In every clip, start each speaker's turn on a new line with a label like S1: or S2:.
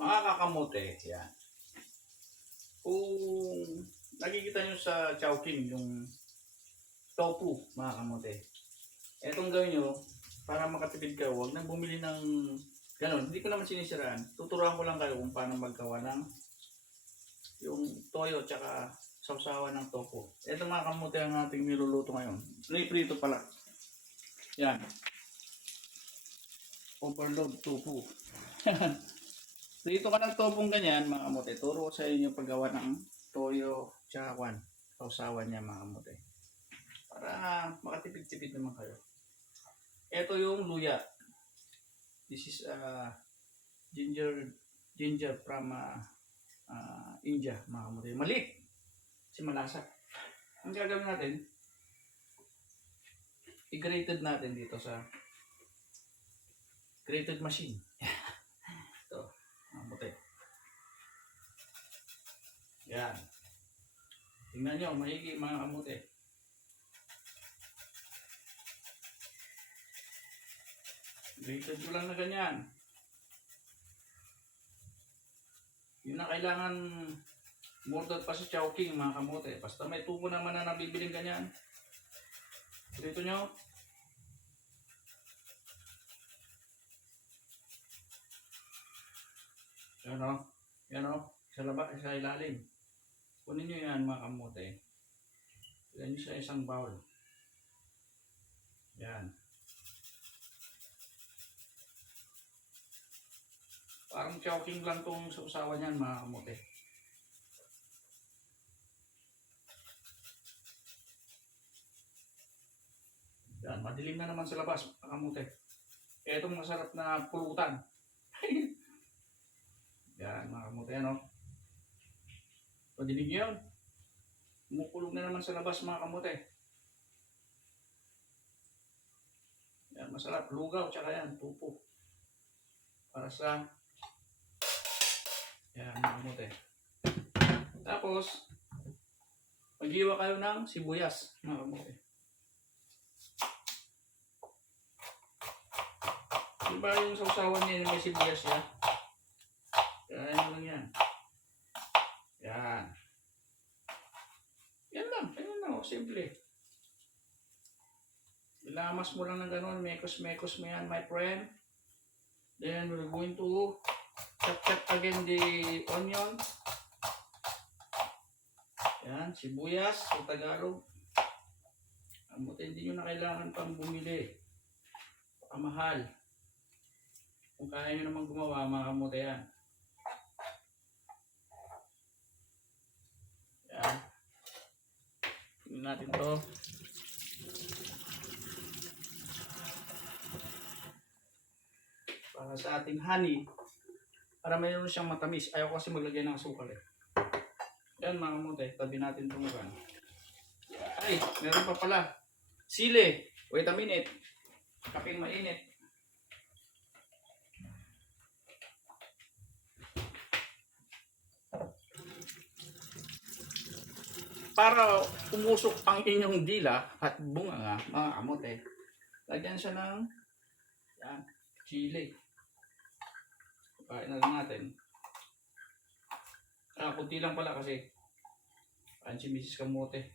S1: Mga kakamote, yan. Kung nakikita nyo sa Chowking, yung tofu, mga kamote. Etong gawin nyo, para makatipid kayo, huwag nang bumili ng ganon. Hindi ko naman sinisiraan. Tuturuan ko lang kayo kung paano maggawa ng yung toyo tsaka sausawan ng tofu. Ito mga kamote ang ating niluluto ngayon. Prito pala. Yan. Overload tofu. Dito ka ng topong ganyan, mga kamote. Turo sa inyo paggawa ng toyo tsaka kwan. Sausawan niya, mga kamote. Para makatipid-tipid naman kayo. Ito yung luya. This is uh, ginger ginger from uh, uh, India, mga kamote. Maliit. Kasi malasa. Ang gagawin natin, i-grated natin dito sa grated machine. Ito, mga kamote. Yan. Tingnan nyo, maigi mga kamote. Grated ko lang na ganyan. Yun na kailangan mortar pa sa chowking mga kamote. Basta may tubo naman na nabibiling ganyan. Dito nyo. Yan o. Yan o. Sa laba, sa ilalim. Kunin nyo yan mga kamote. Yan nyo sa isang bowl. Yan. Parang chowking lang tong sausawan niyan mga kamote. Yan, madilim na naman sa labas mga kamote. Etong masarap na pulutan. Yan mga kamote, ano? Padilig yun. Kumukulog na naman sa labas mga kamote. Yan, masarap. Lugaw, tsaka yan, tupo. Para sa yan, mga kamote. Tapos, maghiwa kayo ng sibuyas, mga kamote. Diba yung sausawan niya may sibuyas niya? Yan lang yan. Yan. Yan lang. Yan lang. oh, Simple. Ilamas mo lang ng ganun. Mekos-mekos mo yan, my friend. Then we're going to chop chop again the onion. Yan, sibuyas sa Tagalog. Ang buti hindi nyo na kailangan pang bumili. Baka mahal. Kung kaya nyo naman gumawa, mga kamote. Yan. Tingnan natin to. Para sa ating honey, para mayroon siyang matamis. Ayaw kasi maglagay ng asukal eh. Yan mga kamote, tabi natin itong kan. Ay, meron pa pala. Sili. Wait a minute. Kaping mainit. Para umusok ang inyong dila at bunga nga, mga kamote, lagyan siya ng yan, chili. Kain na lang natin. Ah, kunti lang pala kasi. Kain si Mrs. Kamote.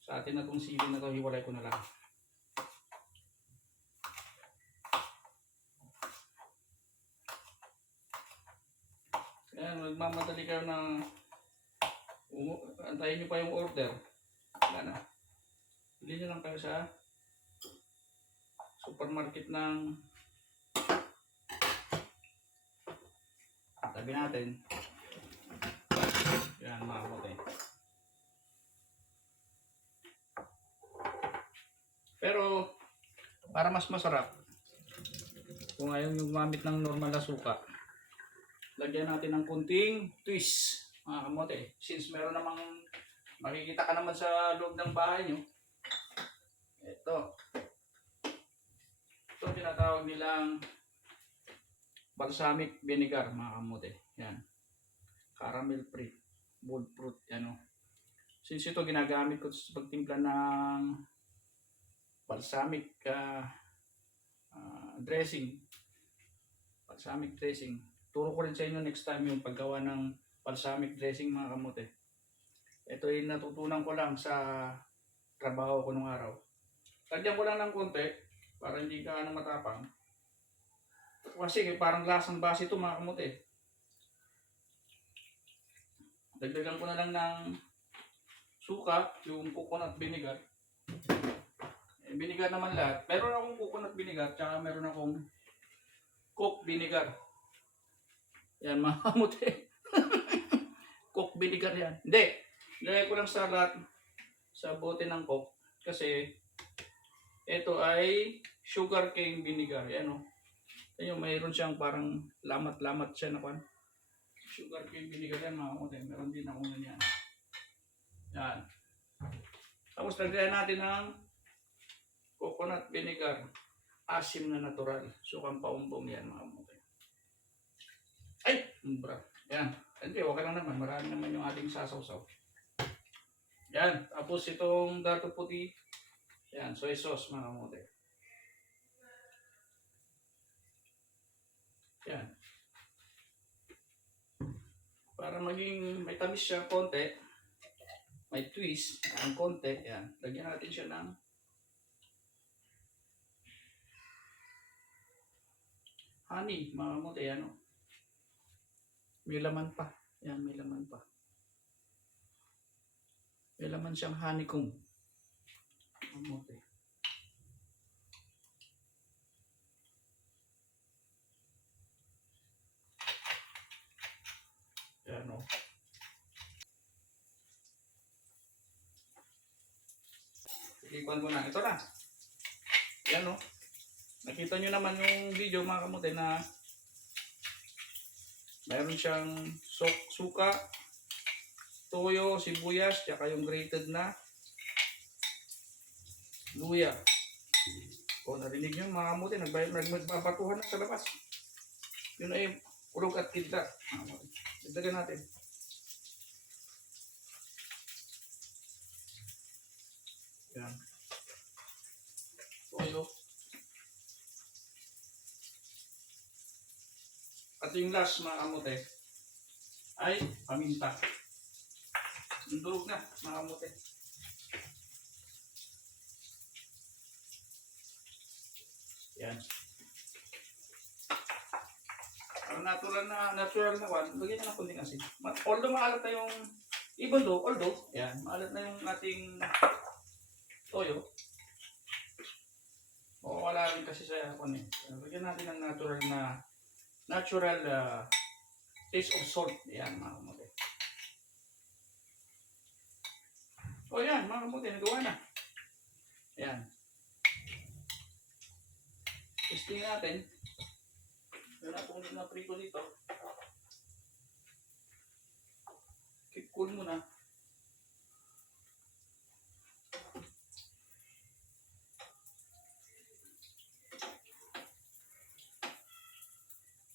S1: Sa atin na tong sili na to, hiwalay ko na lang. Yan, magmamadali kayo ng antayin nyo pa yung order. Wala na. Bili nyo lang kayo sa supermarket ng tabi natin. Yan mga kamote. Pero para mas masarap kung ayaw nyo gumamit ng normal na suka lagyan natin ng kunting twist mga kamote. Since meron namang makikita ka naman sa loob ng bahay nyo. Ito. Ito tinatawag nilang balsamic vinegar mga kamote. Yan. Caramel. Bold fruit. Yan o. Since ito ginagamit ko sa pagtimpla ng balsamic ah, ah, dressing. Balsamic dressing. turo ko rin sa inyo next time yung paggawa ng balsamic dressing mga kamote. Ito ay natutunan ko lang sa trabaho ko nung araw. Lagyan ko lang ng konti para hindi ka ano matapang. Kasi parang lasang base ito mga kamote. Dagdagan ko na lang ng suka, yung coconut vinegar. Eh, vinegar naman lahat. Meron akong coconut vinegar, tsaka meron akong coke vinegar. Yan mga kamote. coke vinegar yan. Hindi. Lagay ko lang sa lahat sa bote ng coke. Kasi ito ay sugar cane vinegar. Yan o. Ayun, mayroon siyang parang lamat-lamat siya na kwan. Sugar cane vinegar yan mga kamote. Meron din ako ganyan. Yan. Tapos lagyan natin ng coconut vinegar. Asim na natural. Sukang paumbong yan mga kamote. Ay! Umbra. Yan. Hindi, okay lang naman. Marami naman yung ating sasawsaw. Yan. Tapos itong dato puti. Yan. Soy sauce mga kamote. Yan. Para maging may tamis siya konti, may twist ang konti, yan. Lagyan natin siya ng honey, mga kamote, yan o. May laman pa. Yan, may laman pa. May laman siyang honeycomb. Kamote. Yan o. Ilikwan ko na. Ito na. Yan o. Nakita nyo naman yung video mga kamote na mayroon siyang su- suka, toyo, sibuyas, tsaka yung grated na luya. O narinig nyo mga kamote, nagbabatuhan na sa labas. Yun ay ulog at kamote. Dagdagan natin. Yan. Toyo. At yung last mga kamote ay paminta. Durog na mga kamote. Yan. Ang natural na natural na one, lagyan na ng konting asin. Although maalat na yung even though, although, yan, maalat na yung ating toyo. Mawawala rin kasi sa ano eh. Lagyan natin ng natural na natural uh, taste of salt. Yan, mga kamote. O yan, mga kamote, nagawa na. Yan. Testing natin. Meron akong na prito dito. Keep cool muna.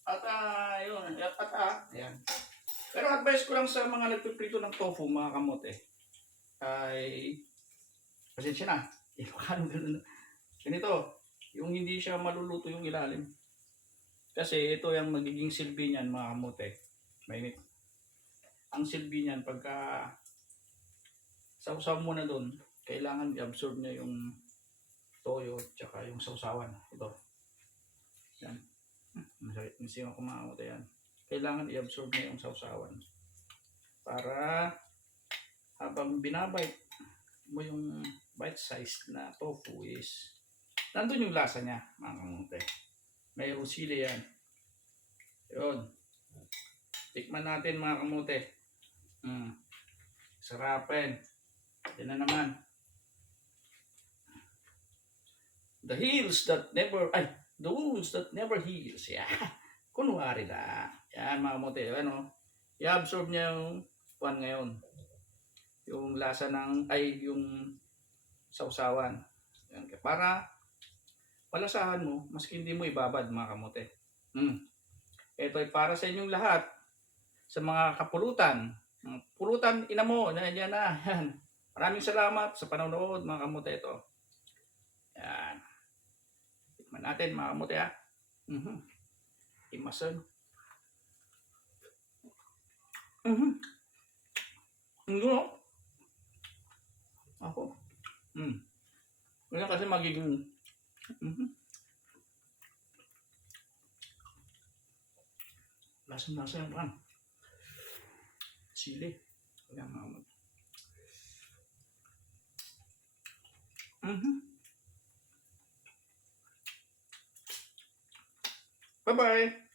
S1: At ah, yun, at ah, ayan. Pero advice ko lang sa mga nagpiprito ng tofu, mga kamote, ay, pasensya na, Ilocano ganun. Ganito, yung hindi siya maluluto yung ilalim. Kasi ito yung magiging silbi niyan, mga kamote. Mainit. Ang silbi niyan, pagka sausaw mo na doon, kailangan i-absorb niya yung toyo, tsaka yung sausawan. Ito. Yan. Masakit ko mga kamote yan. Kailangan i-absorb niya yung sausawan. Para habang binabite mo yung bite-sized na tofu is nandun yung lasa niya, mga kamote. May rusili yan. Yun. Tikman natin mga kamote. Mm. Sarapin. Yan na naman. The heels that never, ay, the wounds that never heals. Yeah. Kunwari na. Yan mga kamote. Ano? I-absorb niya yung one ngayon. Yung lasa ng, ay, yung sausawan. Yan. Para palasahan mo, maski hindi mo ibabad mga kamote. Hmm. Ito ay para sa inyong lahat. Sa mga kapulutan. Pulutan, ina mo, na yan na. Yan. Maraming salamat sa panonood mga kamote ito. Yan. Tikman natin mga kamote ha. Mhm. Imason. Mhm. Ang. Ako. Mm. Kaya kasi magiging... Mhm. Lasang-lasa yung kan. Sili. Kaya nga mo. Mhm. Bye-bye.